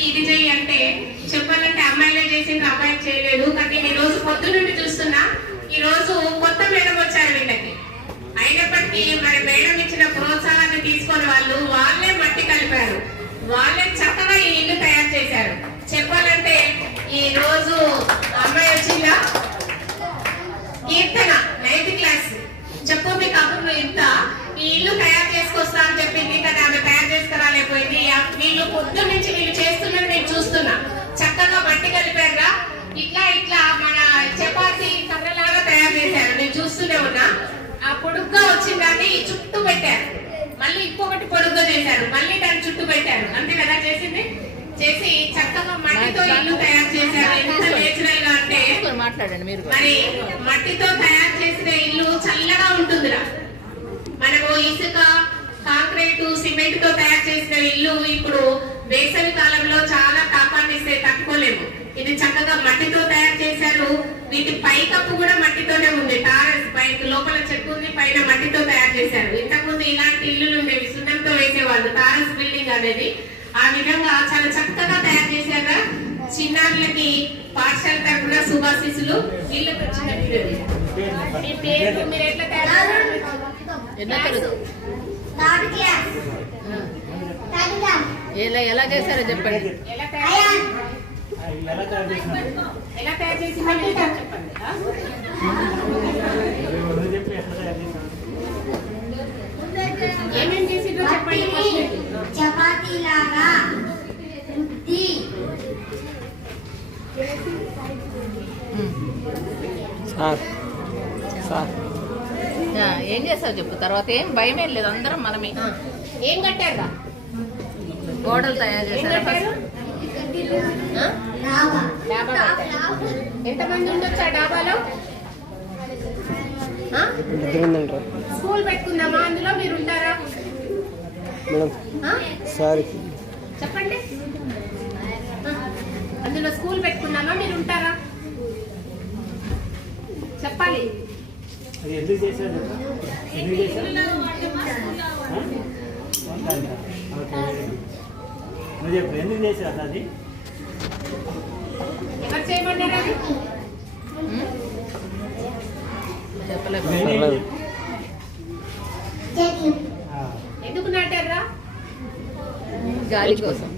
అమ్మాయికి ఇది చెయ్యి అంటే చెప్పాలంటే అమ్మాయిలే చేసింది, అబ్బాయికి చేయలేదు. కానీ ఈ రోజు పొద్దు నుండి చూస్తున్నా, ఈ రోజు కొత్త మేడం వచ్చారు వీళ్ళకి. అయినప్పటికీ మరి మేడం ఇచ్చిన ప్రోత్సాహాన్ని తీసుకొని వాళ్ళే మట్టి కలిపారు, వాళ్ళే చక్కగా ఈ ఇల్లు తయారు చేశారు. చెప్పాలంటే ఈ రోజు అమ్మాయి వచ్చిందా కీర్తన 9th క్లాస్, చెప్పు మీ కబుర్లు ఇంత, ఈ ఇల్లు తయారు చేసుకొస్తా అని చెప్పింది, కానీ ఆమె తయారు చేసుకురాలేకపోయింది. వీళ్ళు పొద్దు నుంచి వీళ్ళు చేస్తున్నది నేను చూస్తున్నా. చక్కగా మట్టి కలిపారుగా, ఇట్లా ఇట్లా మన చపాతి కర్రలాగా తయారు చేశారు, నేను చూస్తూనే ఉన్నా. ఆ పొడుగ్గా వచ్చిందాన్ని ఈ చుట్టూ పెట్టారు, మళ్ళీ ఇంకొకటి పొడుగ్గా చేశారు, మళ్ళీ దాన్ని చుట్టూ పెట్టారు. అంతే కదా చేసింది. చేసి చక్కగా మట్టితో ఇల్లు తయారు చేశారు. ఎంత నేచురల్ గా అంటే మాట్లాడండి మీరు. మరి మట్టితో తయారు చేసిన ఇల్లు చల్లగా ఉంటుందిరా. మనము ఇసుక, కాంక్రీటు, సిమెంట్ తో తయారు చేసిన ఇల్లు ఇప్పుడు వేసవి కాలంలో చాలా తాపాన్ని ఇస్తే తట్టుకోలేము. ఇది చక్కగా మట్టితో తయారు చేశారు. వీటి పైకప్పు కూడా మట్టితోనే ఉంది, టారెస్ పైకి లోపల చెట్టు ఉంది, పైన మట్టితో తయారు చేశారు. ఇంతకుముందు ఇలాంటి ఇల్లులు ఉండేవి, సున్నంతో వేసేవాళ్ళు, టారెస్ బిల్డింగ్ అనేది. ఆ విధంగా చాలా చక్కగా తయారు చేశారు. చిన్నారులకి పాఠశాల తరఫున శుభాశీస్సులు. వీళ్ళకి వచ్చిన మీరు ఎట్లా తయారు ఎలా చేశారో చెప్పండి. ఎలా తయారు చేసి చెప్పండి. ఏమేమి చేసిండ్రో చెప్పండి. చపాతీ లాగా ఏం చేస్తావు చెప్పు. తర్వాత ఏం భయం ఏం లేదు, అందరం మనమే. ఏం కట్టారా? గోడలు తయారు చేశారు. ఎంతమంది ఉండొచ్చు ఆ డాబాలో? స్కూల్ పెట్టుకుందామా? అందులో మీరు ఉంటారా? చెప్పండి. అందులో స్కూల్ పెట్టుకుందామా? మీరు ఉంటారా? చెప్పాలి. ఎందుకు చేశారు అది? ఎవరు చేయమన్నారు అది? చెప్పలేదు. ఎందుకు నాటారా? గాలి కోసం.